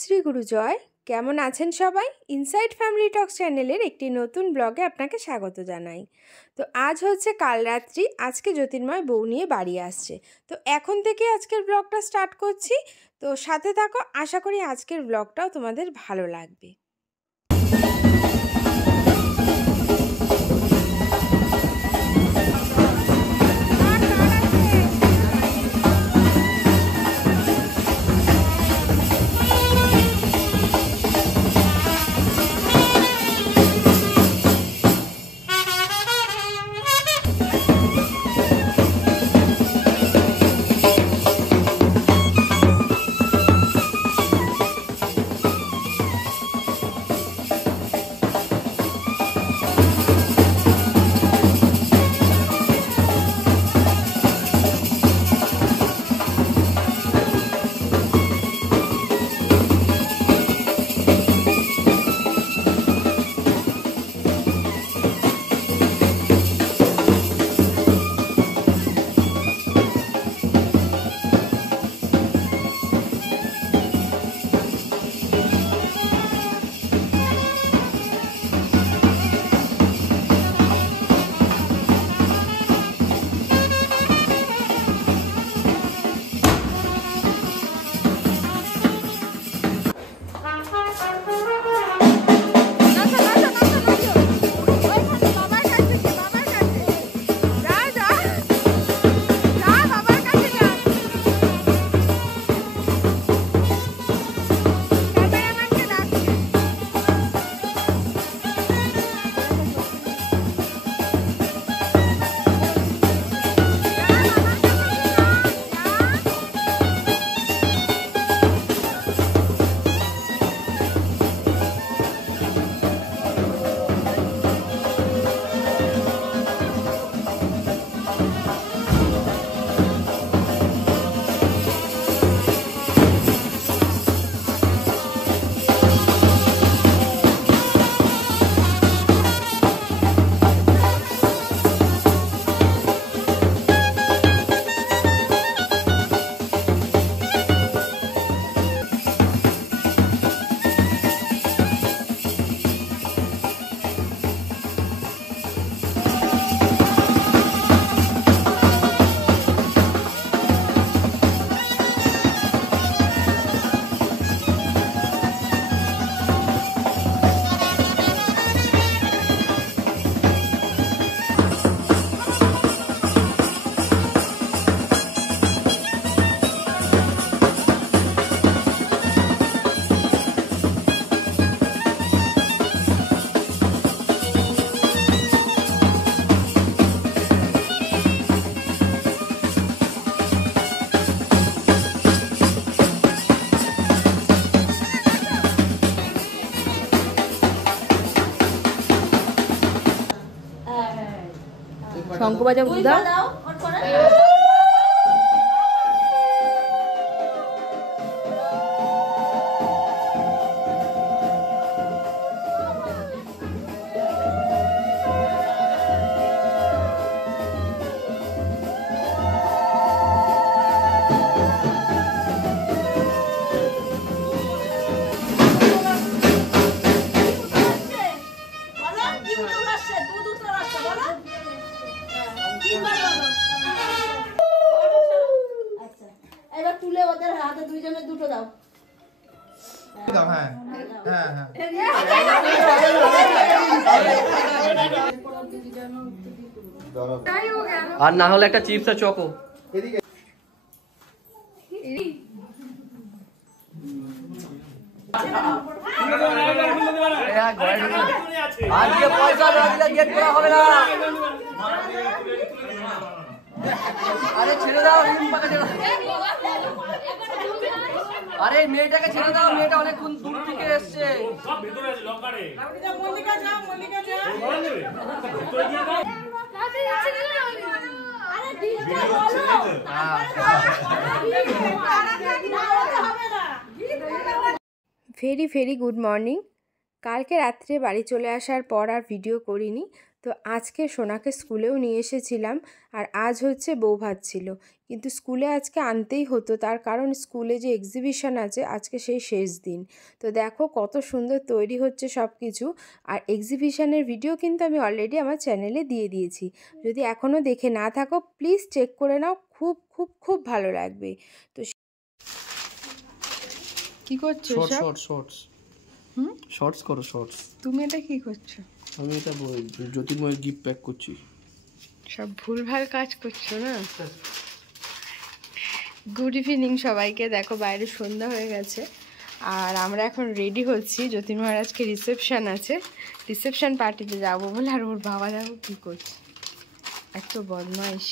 শ্রী গুরু জয়। কেমন আছেন সবাই? ইনসাইড ফ্যামিলি টক্স চ্যানেলের একটি নতুন ব্লগে আপনাকে স্বাগত জানাই। তো আজ হচ্ছে কাল রাত্রি, আজকে জ্যোতির্ময় বউ নিয়ে বাড়ি আসছে। তো এখন থেকে আজকের ব্লগটা স্টার্ট করছি। তো সাথে থাকো, আশা করি আজকের ব্লগটাও তোমাদের ভালো লাগবে। শঙ্খ বাজা বুদা এবার তুলে ওদের হাতে দুইজনের দুটো দাও। আর না হলে একটা চিপস আর চকো। আজকে পয়সা গেট করা হবে না। আরে ছেড়ে দাও, আরে মেয়েটাকে ছেড়ে দাও, মেয়েটা অনেকক্ষণ দূর থেকে এসছে। Very very good morning. কালকে রাত্রে বাড়ি চলে আসার পর আর ভিডিও করিনি। তো আজকে সোনাকে স্কুলেও নিয়ে এসেছিলাম, আর আজ হচ্ছে বৌভাত ছিল, কিন্তু স্কুলে আজকে আনতেই হতো, তার কারণ স্কুলে যে এক্সিবিশন আছে আজকে সেই শেষ দিন। তো দেখো কত সুন্দর তৈরি হচ্ছে সব কিছু। আর এক্সিবিশনের ভিডিও কিন্তু আমি অলরেডি আমার চ্যানেলে দিয়ে দিয়েছি, যদি এখনও দেখে না থাকো প্লিজ চেক করে নাও, খুব খুব খুব ভালো লাগবে। তো কি করছো সব? শর্টস শর্টস করো শর্টস। তুমি এটা কি করছো? আমি এটা জ্যোতির্ময় গিফট প্যাক করছি। সব ভুলভাল কাজ করছো না। গুড ইভিনিং সবাইকে। দেখো বাইরে সন্ধ্যা হয়ে গেছে, আর আমরা এখন রেডি হচ্ছি। জ্যোতির্ময়ের আজকে রিসেপশান আছে, রিসেপশান পার্টিতে যাবো বলে। আর ওর বাবা দেখো কী করছে, এত বদমাইশ।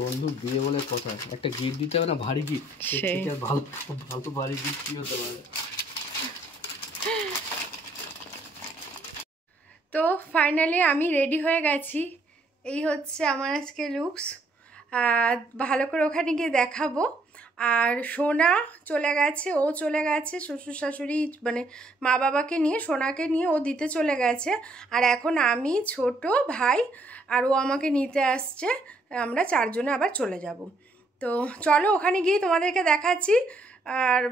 বন্ধু বিয়ে বলে কথা, একটা গিফট দিতে হবে না, ভারী গিফট। সেই ভালো ভালো ভারী গিফট কি হতে পারে। তো ফাইনালি আমি রেডি হয়ে গেছি, এই হচ্ছে আমার আজকে লুকস। ভালো করে ওখানে গিয়ে দেখাবো। আর সোনা চলে গেছে, ও চলে গেছে শ্বশুর শাশুড়ি মানে মা বাবাকে নিয়ে, সোনাকে নিয়ে ও দিতে চলে গেছে। আর এখন আমি, ছোট ভাই আর ও আমাকে নিতে আসছে, আমরা চারজনে আবার চলে যাব। তো চলো ওখানে গিয়ে তোমাদেরকে দেখাচ্ছি। আর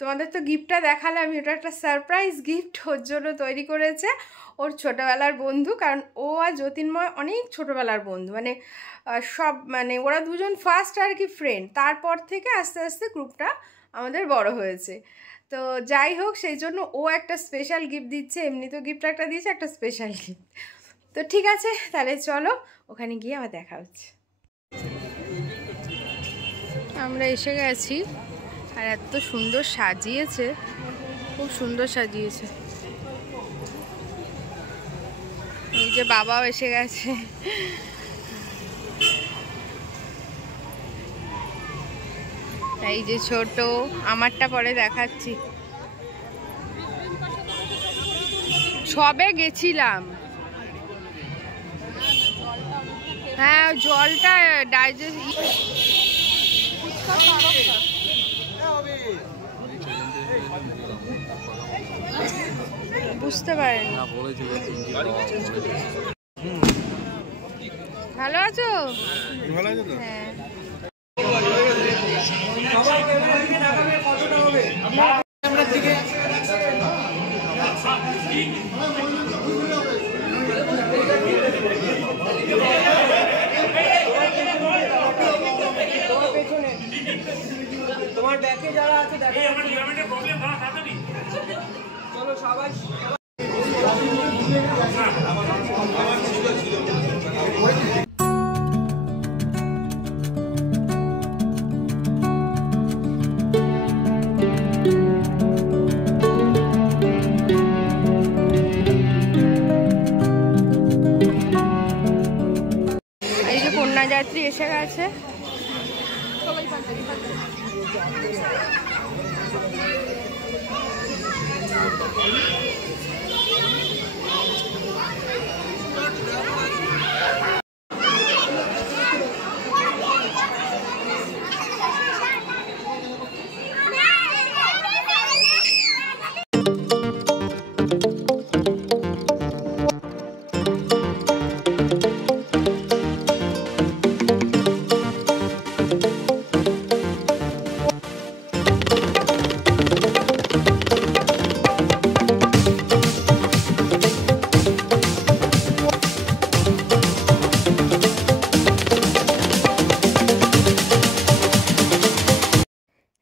তোমাদের তো গিফটটা দেখালাম, এটা একটা সারপ্রাইজ গিফট ওর জন্য তৈরি করেছে ওর ছোটোবেলার বন্ধু। কারণ ও আর জ্যোতির্ময় অনেক ছোটোবেলার বন্ধু, মানে সব মানে ওরা দুজন ফার্স্ট আর কি ফ্রেন্ড, তারপর থেকে আস্তে আস্তে গ্রুপটা আমাদের বড় হয়েছে। তো যাই হোক, সেই জন্য ও একটা স্পেশাল গিফট দিচ্ছে, এমনি তো গিফট একটা দিয়েছে, একটা স্পেশাল গিফট। তো ঠিক আছে, তাহলে চলো ওখানে গিয়ে আবার দেখা হচ্ছে। আমরা এসে গেছি, আর এত সুন্দর সাজিয়েছে, খুব সুন্দর সাজিয়েছে। এই যে বাবাও এসে গেছে। এই যে ছোট, আমারটা পরে দেখাচ্ছি। সবে গেছিলাম, হ্যাঁ জলটা ডাইজেস্ট বুঝতে পারেন। ভালো আছো? হ্যাঁ। তোমার ব্যাকে যারা আছে দেখো, আমার লিগামেন্টের প্রবলেম হয় তাড়াতাড়ি চলো সবাই। এই যে কন্যাযাত্রী এসে গেছে।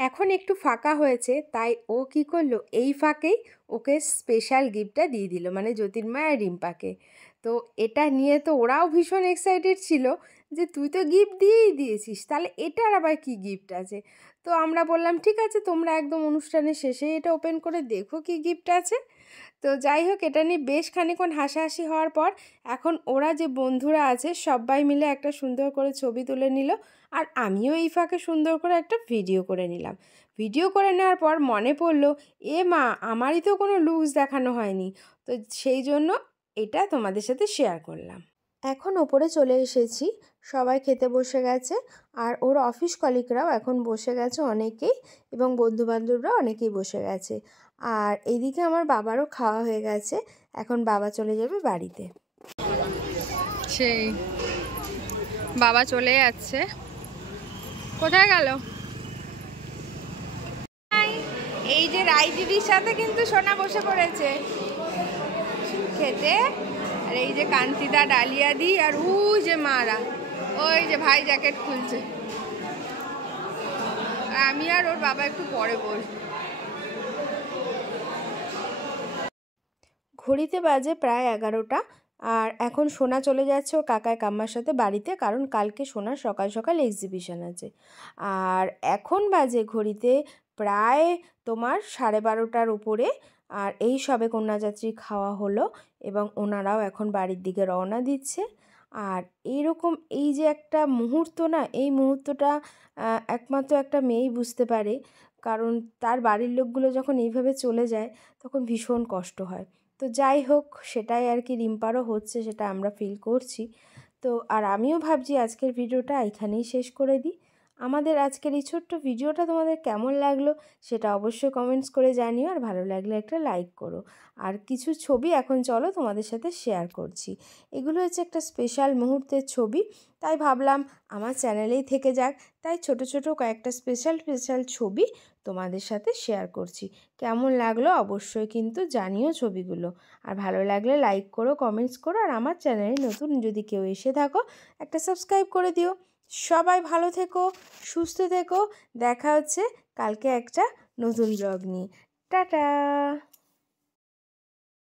এখন একটু ফাঁকা হয়েছে, তাই ও কি করলো, এই ফাঁকেই ওকে স্পেশাল গিফটটা দিয়ে দিল, মানে জ্যোতির্ময় আর রিম্পাকে। তো এটা নিয়ে তো ওরাও ভীষণ এক্সাইটেড ছিল যে তুই তো গিফট দিয়েই দিয়েছিস, তাহলে এটার আবার কি গিফট আছে। তো আমরা বললাম ঠিক আছে, তোমরা একদম অনুষ্ঠানের শেষে এটা ওপেন করে দেখো কি গিফট আছে। তো যাই হোক, এটা নিয়ে বেশ খানিকক্ষণ হাসাহাসি হওয়ার পর এখন ওরা যে বন্ধুরা আছে সবাই মিলে একটা সুন্দর করে ছবি তুলে নিল, আর আমিও এই ফাঁকে সুন্দর করে একটা ভিডিও করে নিলাম। ভিডিও করে নেওয়ার পর মনে পড়লো, এ মা, আমারই তো কোনো লুকস দেখানো হয়নি, তো সেই জন্য এটা তোমাদের সাথে শেয়ার করলাম। এখন ওপরে চলে এসেছি, সবাই খেতে বসে গেছে, আর ওর অফিস কলিগরাও এখন বসে গেছে অনেকেই, এবং বন্ধুবান্ধবরা অনেকেই বসে গেছে। আর এইদিকে আমার বাবারও খাওয়া হয়ে গেছে, এখন বাবা চলে যাবে বাড়িতে। সেই বাবা চলে যাচ্ছে, কোথায় গেল? এই যে রাই দিদির সাথে কিন্তু সোনা বসে পড়েছে খেতে, আর এই যে কান্তিদা, ডালিয়া দি, আর ওই যে মারা, ওই যে ভাই জ্যাকেট খুলছে, আর আমি আর ওর বাবা একটু পরে বসবো। ঘড়িতে বাজে প্রায় 11টা, আর এখন সোনা চলে যাচ্ছে ওর কাকায় কাম্মার সাথে বাড়িতে, কারণ কালকে সোনার সকাল সকাল এক্সিবিশন আছে। আর এখন বাজে ঘড়িতে প্রায় তোমার 12:30টার উপরে, আর এই সবে কন্যাযাত্রী খাওয়া হলো এবং ওনারাও এখন বাড়ির দিকে রওনা দিচ্ছে। আর এইরকম এই যে একটা মুহূর্ত না, এই মুহূর্তটা একমাত্র একটা মেয়েই বুঝতে পারে, কারণ তার বাড়ির লোকগুলো যখন এইভাবে চলে যায় তখন ভীষণ কষ্ট হয়। তো যাই হোক, সেটাই আর কি রিম্পারও হচ্ছে, সেটা আমরা ফিল করছি। তো আর আমিও ভাবছি আজকের ভিডিওটা এখানেই শেষ করে দিই। আমাদের আজকের এই ছোট্ট ভিডিওটা তোমাদের কেমন লাগলো সেটা অবশ্যই কমেন্টস করে জানিও, আর ভালো লাগলে একটা লাইক করো। আর কিছু ছবি এখন চলো তোমাদের সাথে শেয়ার করছি। এগুলো হচ্ছে একটা স্পেশাল মুহূর্তের ছবি, তাই ভাবলাম আমার চ্যানেলেই থেকে যাক, তাই ছোট ছোট কয়েকটা স্পেশাল ছবি তোমাদের সাথে শেয়ার করছি। কেমন লাগলো অবশ্যই কিন্তু জানিও ছবিগুলো, আর ভালো লাগলে লাইক করো, কমেন্টস করো, আর আমার চ্যানেলে নতুন যদি কেউ এসে থাকো একটা সাবস্ক্রাইব করে দিও। সবাই ভালো থেকো, সুস্থ থেকো, দেখা হচ্ছে কালকে একটা নতুন ব্লগ নিয়ে। টাটা।